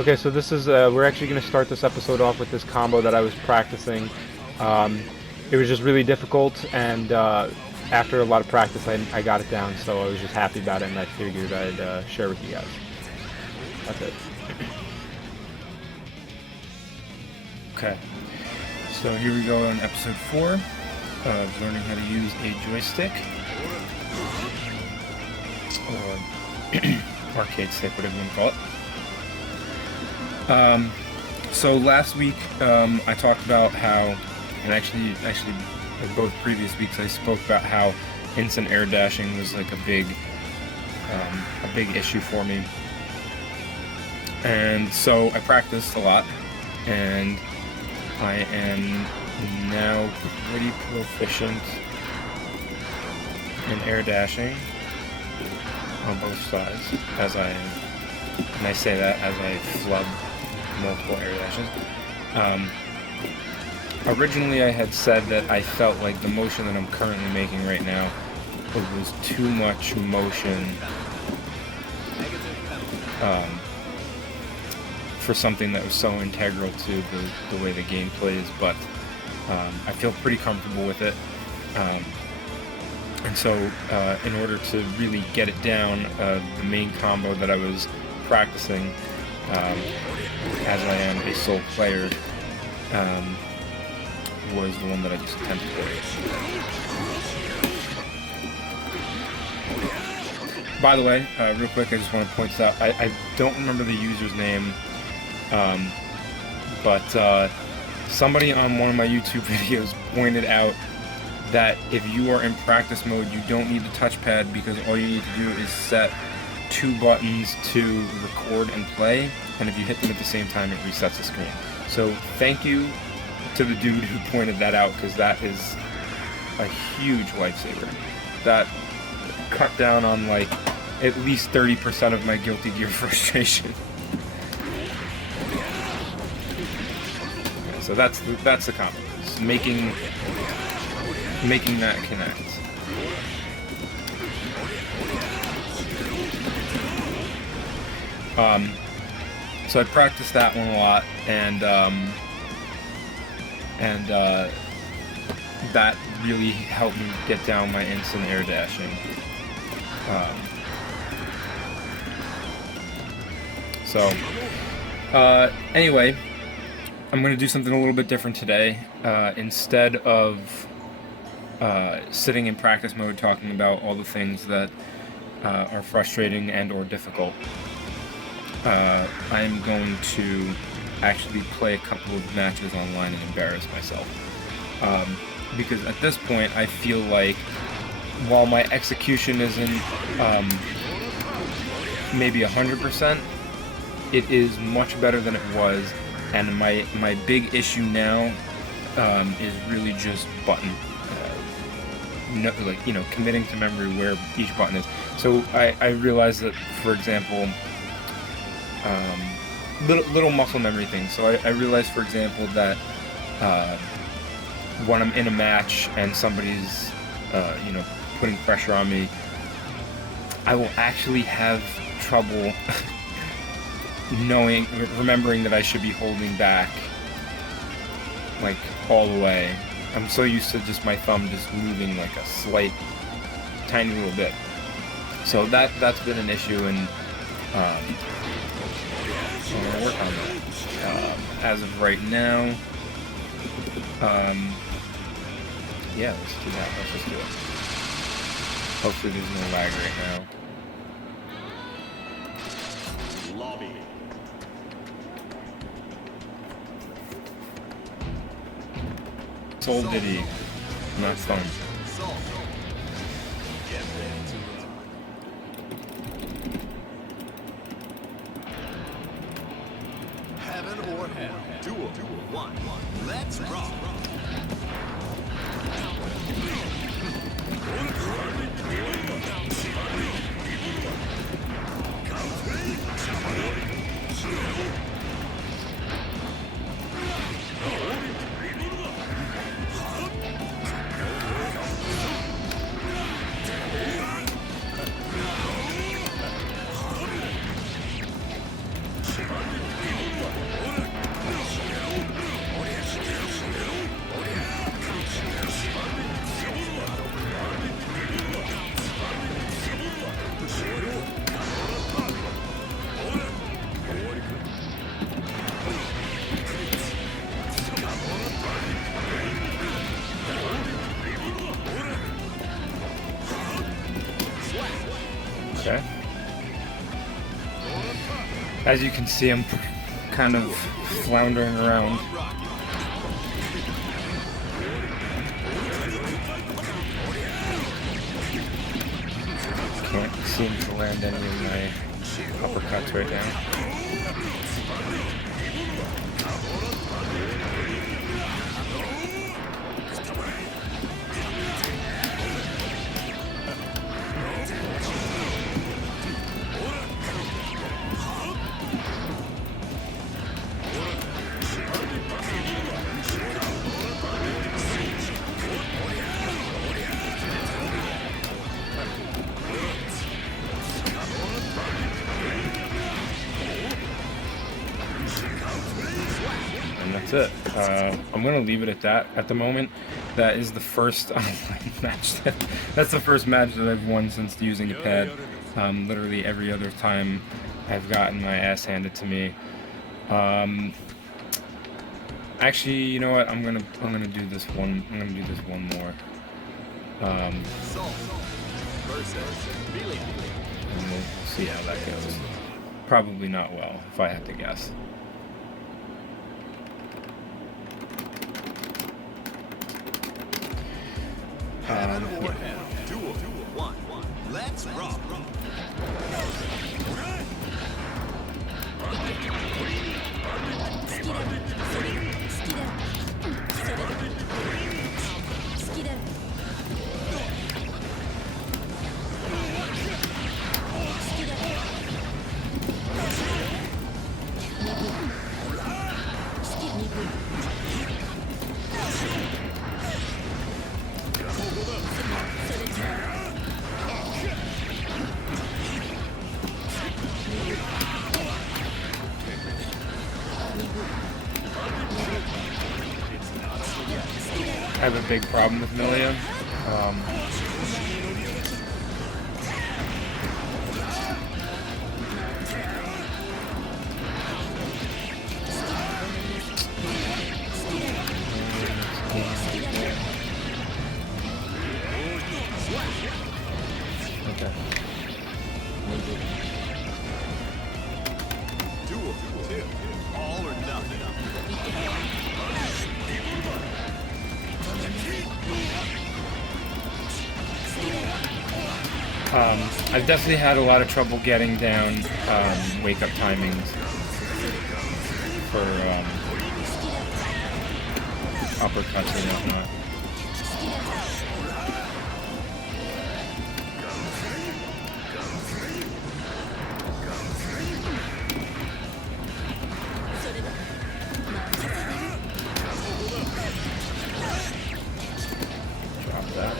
Okay, so this is we're actually going to start this episode off with this combo that I was practicing. Um, it was just really difficult, and after a lot of practice, I got it down. So I was just happy about it, and I figured I'd share with you guys. That's it. Okay, so here we go on episode 4 of learning how to use a joystick, or arcade stick, whatever you want to call it. So last week I talked about how, and actually in both previous weeks I spoke about how instant air dashing was like a big issue for me. And so I practiced a lot, and I am now pretty proficient in air dashing on both sides, and I say that as I flub multiple air dashes. Originally I had said that I felt like the motion that I'm currently making right now was too much motion for something that was so integral to the way the game plays, but I feel pretty comfortable with it. And so in order to really get it down, the main combo that I was practicing, as I am a sole player, was the one that I just attempted. By the way, real quick, I just want to point this out. I don't remember the user's name, but somebody on one of my YouTube videos pointed out that if you are in practice mode, you don't need the touchpad, because all you need to do is set 2 buttons to record and play, and if you hit them at the same time, it resets the screen. So thank you to the dude who pointed that out, because that is a huge lifesaver. That cut down on like at least 30% of my Guilty Gear frustration. So that's the combo. It's making that connect. So I practiced that one a lot, and that really helped me get down my instant air dashing. Anyway, I'm going to do something a little bit different today. Instead of sitting in practice mode talking about all the things that are frustrating and or difficult, I'm going to actually play a couple of matches online and embarrass myself. Because at this point, I feel like while my execution isn't maybe 100%, it is much better than it was, and my big issue now is really just button, committing to memory where each button is. So I realized that, for example, little muscle memory things. So I realized, for example, that when I'm in a match and somebody's putting pressure on me, I will actually have trouble remembering that I should be holding back like all the way. I'm so used to just my thumb just moving like a slight, tiny little bit. So that's been an issue, and I'm gonna work on that. As of right now, yeah, let's do that. Let's just do it. Hopefully there's no lag right now. Lobby. Soul Diddy, not fun. Get ready to rock. Heaven or hell. Duel. 1. Let's rock. As you can see, I'm kind of floundering around. Can't seem to land any of my uppercuts right now. And that's it. I'm gonna leave it at that at the moment. That is the first match. That's the first match that I've won since using a pad. Literally every other time I've gotten my ass handed to me. Actually, you know what? I'm gonna do this one. I'm gonna do this one more. And we'll see how that goes. Probably not well, if I had to guess. Yeah. Duel 1. Let's rock. I have a big problem with Milia. Okay. Duel 2. All or nothing. I've definitely had a lot of trouble getting down wake-up timings for uppercuts and whatnot. Drop that.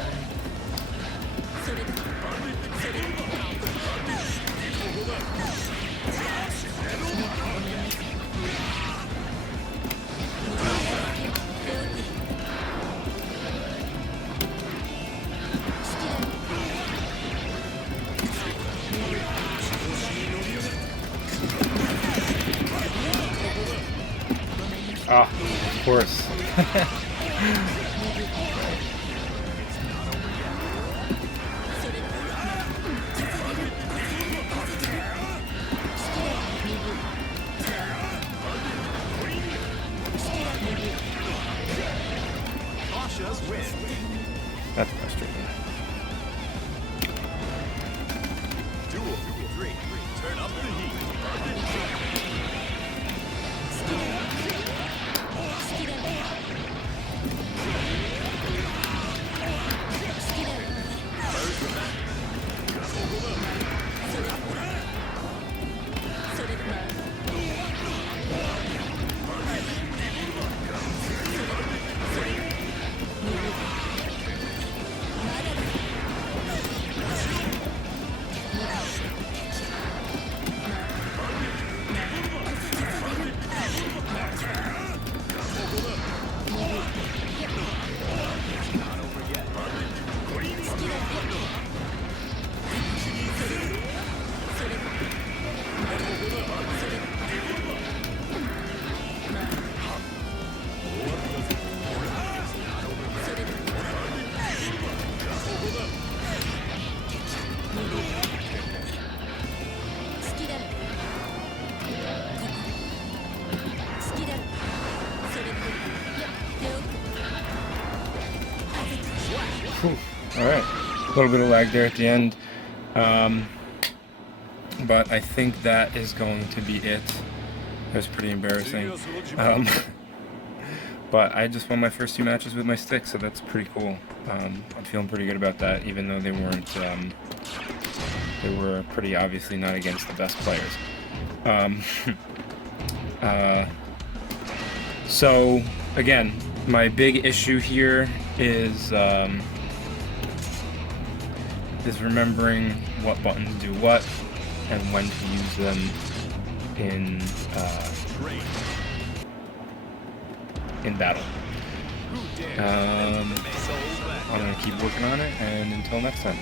Ah, of course. Cautious win. That's frustrating. Duel 3. Turn up the heat. Alright. A little bit of lag there at the end. But I think that is going to be it. That was pretty embarrassing. But I just won my first 2 matches with my stick, so that's pretty cool. I'm feeling pretty good about that, even though they weren't, they were pretty obviously not against the best players. So, again, my big issue here is remembering what buttons do what, and when to use them in battle. I'm gonna keep working on it, and until next time.